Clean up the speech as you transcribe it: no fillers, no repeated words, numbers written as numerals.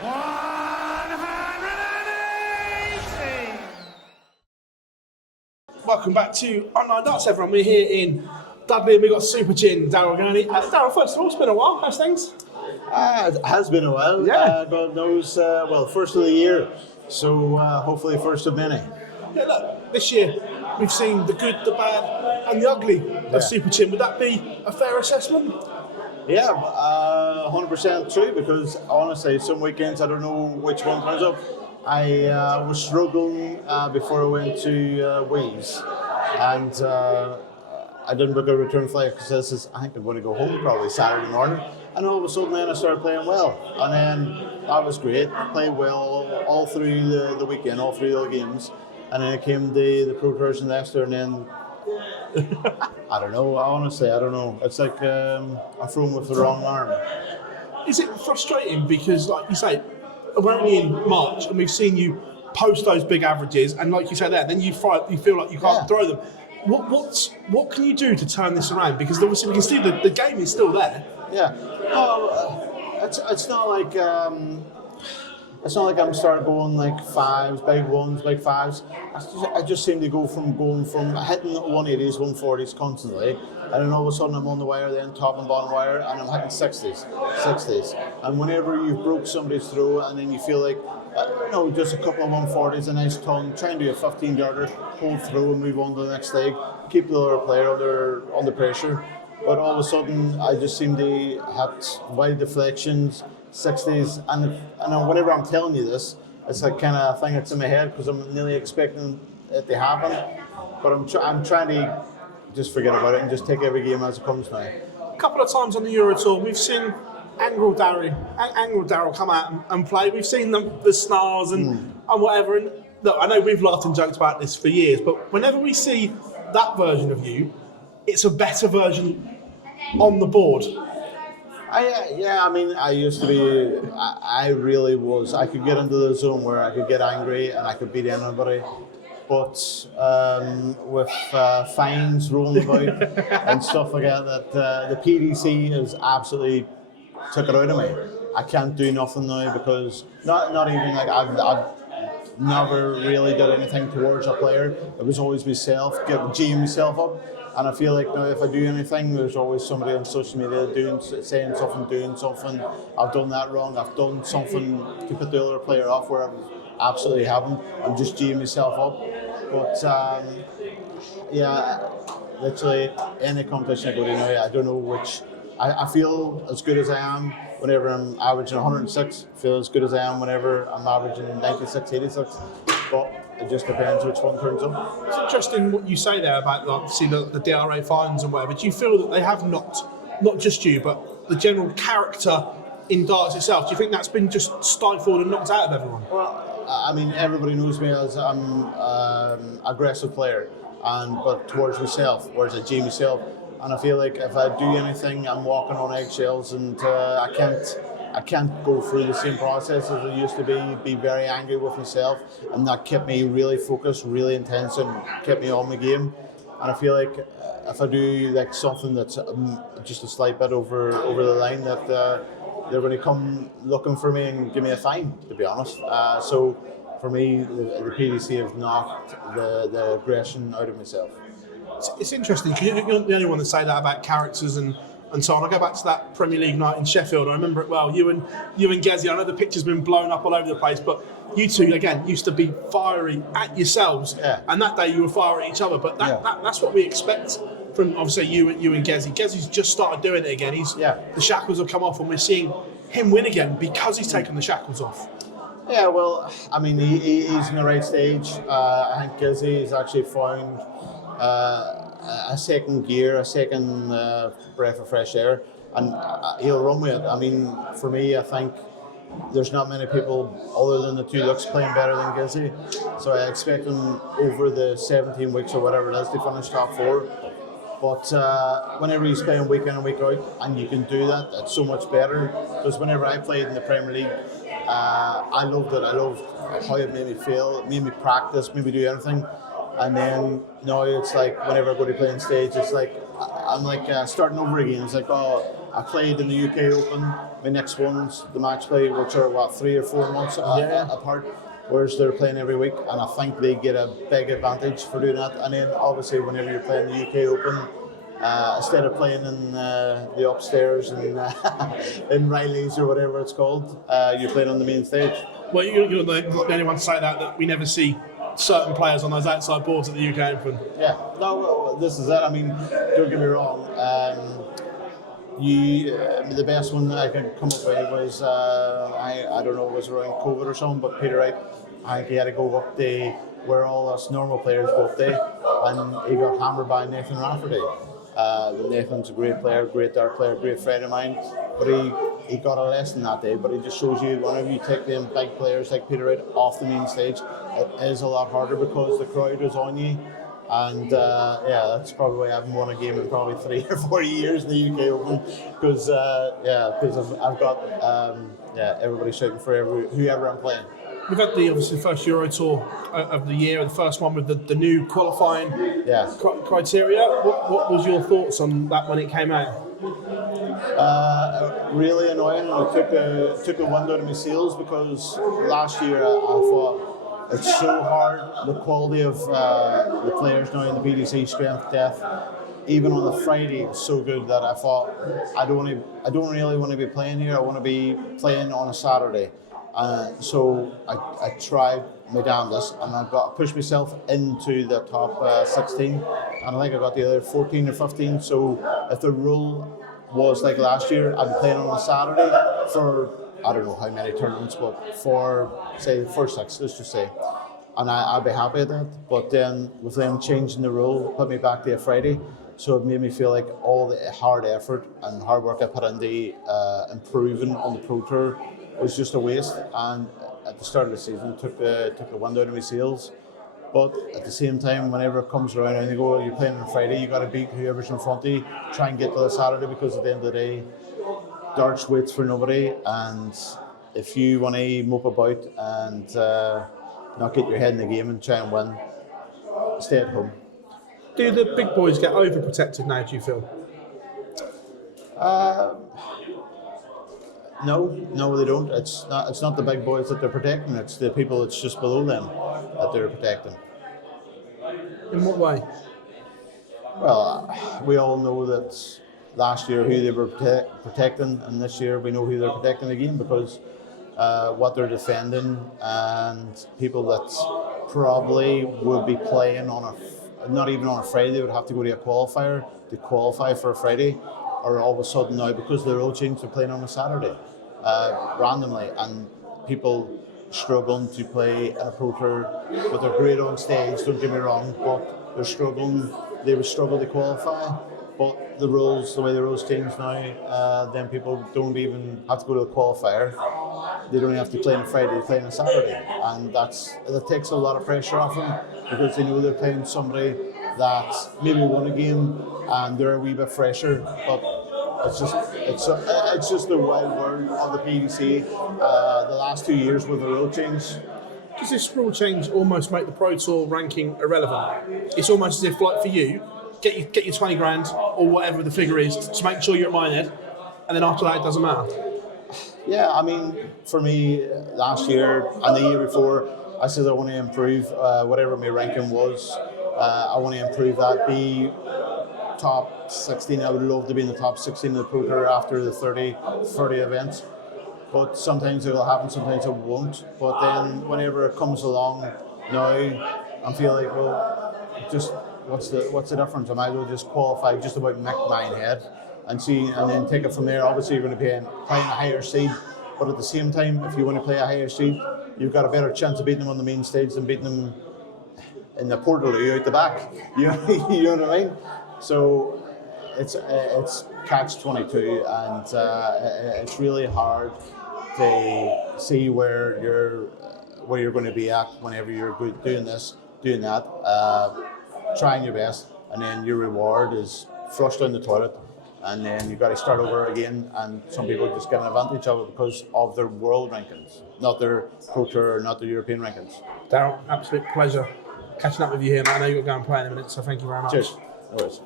180. Welcome back to Online Darts, everyone. We're here in Dudley and we've got Super Chin, Daryl Gurney. Daryl, first of all, it's been a while. How's things? It has been a while. Yeah. God knows, first of the year. So hopefully first of many. Yeah, look, this year we've seen the good, the bad and the ugly of Super Chin. Would that be a fair assessment? Yeah, 100% true, because honestly, some weekends I don't know which one comes up. I was struggling before I went to Wales, and I didn't book a return flight because I think I'm going to go home probably Saturday morning. And all of a sudden then I started playing well, and then that was great. Played well all through the weekend, all through the games, and then it came the Pro Tours in Leicester, and then I don't know. Honestly, I don't know. It's like I'm thrown with the wrong arm. Is it frustrating because, like you say, we're only in March and we've seen you post those big averages, and like you say there, then you feel like you can't throw them. What can you do to turn this around? Because obviously we can see the game is still there. Yeah. It's not like I'm starting going like fives, big ones, big fives. I just seem to go from hitting 180s, 140s constantly, and then all of a sudden I'm on the wire, then top and bottom wire, and I'm hitting 60s. And whenever you've broke somebody's throw, and then you feel like, just a couple of 140s, a nice ton, try and do a 15-yarder, hold through and move on to the next leg, keep the other player under pressure. But all of a sudden, I just seem to hit wide deflections, 60s, and whenever I'm telling you this, it's like kind of thing that's in my head because I'm nearly expecting it to happen. But I'm trying to just forget about it and just take every game as it comes now. A couple of times on the Euro Tour, we've seen Angle Daryl come out and play. We've seen the snarls and whatever. And look, I know we've laughed and joked about this for years, but whenever we see that version of you, it's a better version on the board. I used to be, I really was. I could get into the zone where I could get angry and I could beat anybody. But with fines rolling about and stuff like that, the PDC has absolutely took it out of me. I can't do nothing now because not even like I've never really did anything towards a player. It was always myself, G myself up. And I feel like now if I do anything, there's always somebody on social media saying something, doing something. I've done that wrong. I've done something to put the other player off where I absolutely haven't. I'm just G'ing myself up. But literally any competition I go to now, I don't know which. I feel as good as I am whenever I'm averaging 106. I feel as good as I am whenever I'm averaging 96, 86. But it just depends which one turns up. It's interesting what you say there about obviously the DRA fines and whatever. Do you feel that they have not just you, but the general character in darts itself? Do you think that's been just stifled and knocked out of everyone? Well, I mean, everybody knows me as I'm an aggressive player, but towards myself, whereas I G myself. And I feel like if I do anything, I'm walking on eggshells, and I can't go through the same process as I used to be very angry with myself, and that kept me really focused, really intense, and kept me on my game. And I feel like if I do like something that's just a slight bit over the line, that they're going to come looking for me and give me a fine, to be honest. So for me, the PDC have knocked the aggression out of myself. It's interesting because you're not the only one that say that about characters and so on. I go back to that Premier League night in Sheffield. I remember it well. You and Gezi. I know the picture's been blown up all over the place, but you two again used to be fiery at yourselves, and that day you were fiery at each other. But that's what we expect from obviously you and Gezi. Gezi's just started doing it again. The shackles have come off, and we're seeing him win again because he's taken the shackles off. Yeah, well, I mean, he's in the right stage. I think Gezi has actually found a second gear, a second breath of fresh air, and he'll run with it. I mean, for me, I think there's not many people other than the two looks playing better than Gezi, so I expect him over the 17 weeks or whatever it is to finish top 4. But whenever he's playing week in and week out, and you can do that, it's so much better. Because whenever I played in the Premier League, I loved it. I loved how it made me feel. It made me practice, made me do anything. And then now it's like whenever I go to play on stage, it's like I'm like starting over again. It's like, oh, I played in the UK Open. My next one's the match play, which are 3 or 4 months apart, whereas they're playing every week, and I think they get a big advantage for doing that. And then obviously whenever you're playing the UK Open, instead of playing in the upstairs in in Riley's or whatever it's called, you're playing on the main stage. Well, you're the only one to say that we never see certain players on those outside boards at the UK Open. Yeah, no, well, this is it. I mean, don't get me wrong. The best one that I can come up with was I don't know, it was around COVID or something, but Peter Wright, I think he had to go up there where all us normal players go up there, and he got hammered by Nathan Rafferty. Nathan's a great player, great dart player, great friend of mine, but he got a lesson that day. But it just shows you, whenever you take them big players like Peter Wright off the main stage, it is a lot harder because the crowd is on you. And that's probably why I haven't won a game in probably 3 or 4 years in the UK Open, because I've got everybody shouting for whoever I'm playing. We've had the first Euro Tour of the year, the first one with the new qualifying criteria. What was your thoughts on that when it came out? Really annoying. It took a wind out of my sails, because last year I thought it's so hard. The quality of the players now in the PDC strength depth, even on the Friday, is so good that I thought I don't really want to be playing here. I want to be playing on a Saturday. So I tried my damnedest, and I got pushed myself into the top 16, and I think I got the other 14 or 15. So if the rule was like last year, I'd be playing on a Saturday for I don't know how many tournaments, but for say the first 6, let's just say, and I'd be happy with that. But then with them changing the rule, put me back to a Friday, so it made me feel like all the hard effort and hard work I put into improving on the Pro Tour was just a waste. And at the start of the season, took the wind out of my sails. But at the same time, whenever it comes around and they go, you're playing on a Friday, you got to beat whoever's in front of you, try and get to the Saturday, because at the end of the day, darts waits for nobody. And if you want to mope about and not get your head in the game and try and win, stay at home. Do the big boys get overprotected now, do you feel? No, they don't. It's not the big boys that they're protecting. It's the people that's just below them that they're protecting. In what way? Well, we all know that last year who they were protecting, and this year we know who they're protecting again, because what they're defending, and people that probably would be playing on not even on a Friday, they would have to go to a qualifier to qualify for a Friday, or all of a sudden now, because the rule changed, they're playing on a Saturday randomly, and people struggling to play in a Pro Tour with their great on stage, don't get me wrong, but they're struggling. They would struggle to qualify, but the way the rules change now, then people don't even have to go to a qualifier. They don't have to play on a Friday, they play on a Saturday, and that takes a lot of pressure off them, because they know they're playing somebody that maybe won a game and they're a wee bit fresher. But it's just the wild world of the PDC. The last 2 years with the rule change. Does this rule change almost make the Pro Tour ranking irrelevant? It's almost as if, like for you, get your 20 grand or whatever the figure is to make sure you're at Minehead, and then after that it doesn't matter. Yeah, I mean, for me, last year and the year before, I said I want to improve whatever my ranking was. I want to improve that, be top 16. I would love to be in the top 16 of the Pro Tour after the 30 events. But sometimes it will happen, sometimes it won't. But then whenever it comes along now, I feel like, well, just what's the difference? I might as well just qualify just about Minehead and see, and then take it from there. Obviously, you're going to be playing a higher seed, but at the same time, if you want to play a higher seed, you've got a better chance of beating them on the main stage than beating them in the Portaloo out the back. You know what I mean? So it's catch-22, and it's really hard to see where you're going to be at whenever you're doing that, trying your best, and then your reward is flushed down the toilet, and then you've got to start over again. And some people just get an advantage of it because of their world rankings, not their Pro Tour, not their European rankings. Daryl, absolute pleasure catching up with you here, man. I know you've got to go and play in a minute, so thank you very much. Cheers. No worries.